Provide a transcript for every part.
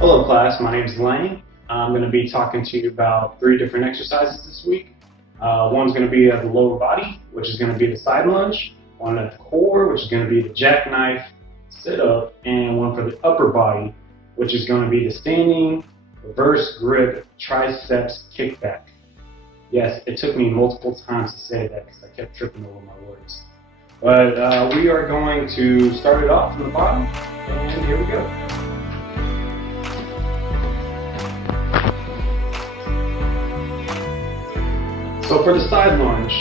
Hello class, my name is Lane. I'm going to be talking to you about 3 different exercises this week. One's going to be of the lower body, which is going to be the side lunge, one at the core, which is going to be the jackknife sit-up, and one for the upper body, which is going to be the standing reverse grip triceps kickback. Yes, it took me multiple times to say that because I kept tripping over my words. But we are going to start it off from the bottom, and here we go. So for the side lunge,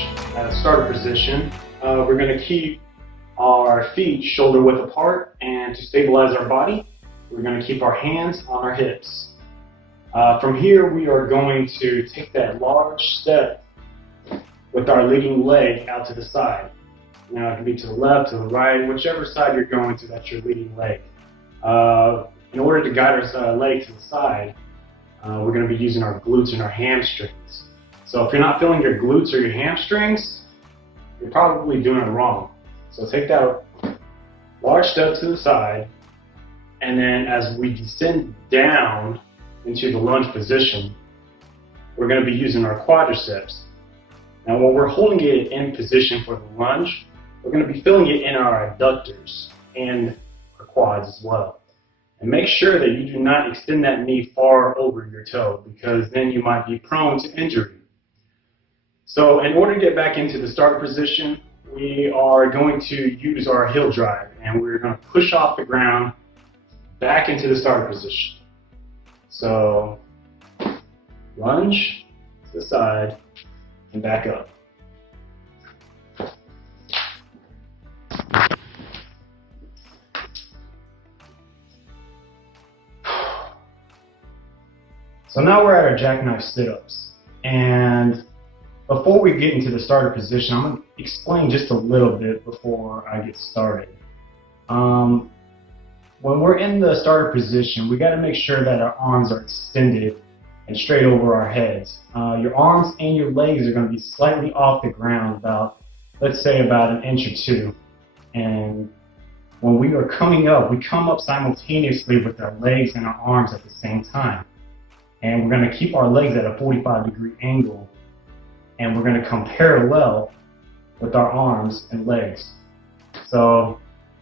starter position, we're going to keep our feet shoulder width apart, and to stabilize our body, we're going to keep our hands on our hips. From here, we are going to take that large step with our leading leg out to the side. Now it can be to the left, to the right, whichever side you're going to, that's your leading leg. In order to guide our leg to the side, we're going to be using our glutes and our hamstrings. So if you're not feeling your glutes or your hamstrings, you're probably doing it wrong. So take that large step to the side, and then as we descend down into the lunge position, we're going to be using our quadriceps. Now when we're holding it in position for the lunge, we're going to be feeling it in our adductors and our quads as well. And make sure that you do not extend that knee far over your toe, because then you might be prone to injury. So in order to get back into the starter position, we are going to use our heel drive, and we're going to push off the ground back into the starter position. So lunge to the side and back up. So now we're at our jackknife sit-ups, and before we get into the starter position, I'm going to explain just a little bit before I get started. When we're in the starter position, we got to make sure that our arms are extended and straight over our heads. Your arms and your legs are going to be slightly off the ground, about, let's say, about an inch or two. And when we are coming up, we come up simultaneously with our legs and our arms at the same time. And we're going to keep our legs at a 45-degree angle, and we're going to come parallel with our arms and legs. So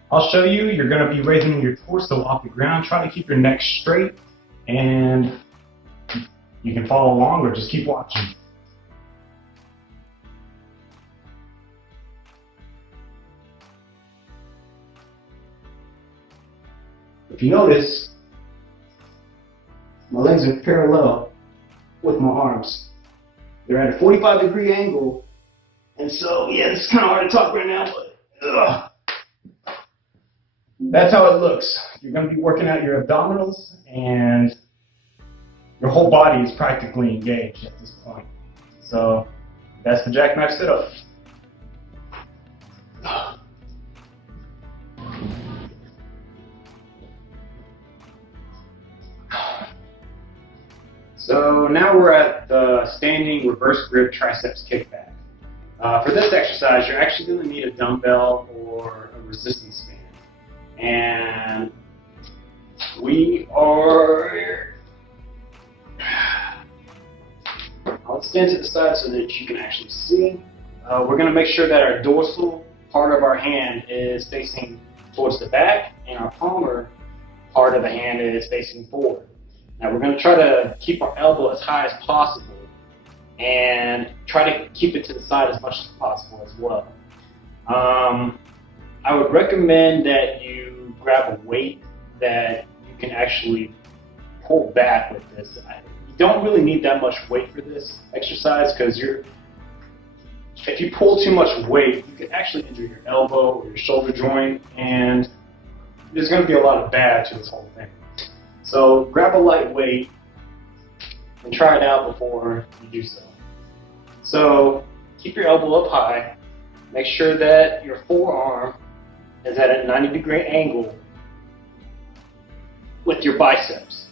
I'll show you. You're going to be raising your torso off the ground. Try to keep your neck straight, and you can follow along or just keep watching. If you notice, my legs are parallel with my arms. They're at a 45-degree angle, and so, yeah, it's kind of hard to talk right now, but that's how it looks. You're going to be working out your abdominals, and your whole body is practically engaged at this point. So that's the jackknife sit-up. So now we're at the standing reverse grip triceps kickback. For this exercise, you're actually going to need a dumbbell or a resistance band. And we are, I'll stand to the side so that you can actually see. We're going to make sure that our dorsal part of our hand is facing towards the back, and our palmar part of the hand is facing forward. Now we're going to try to keep our elbow as high as possible and try to keep it to the side as much as possible as well. I would recommend that you grab a weight that you can actually pull back with this. You don't really need that much weight for this exercise, because if you pull too much weight, you can actually injure your elbow or your shoulder joint, and there's going to be a lot of bad to this whole thing. So grab a light weight and try it out before you do so. So keep your elbow up high. Make sure that your forearm is at a 90-degree angle with your biceps.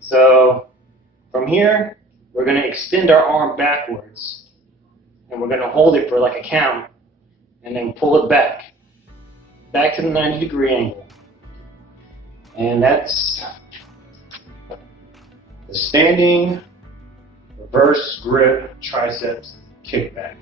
So from here, we're going to extend our arm backwards, and we're going to hold it for like a count, and then pull it back to the 90-degree angle. And that's the standing reverse grip triceps kickback.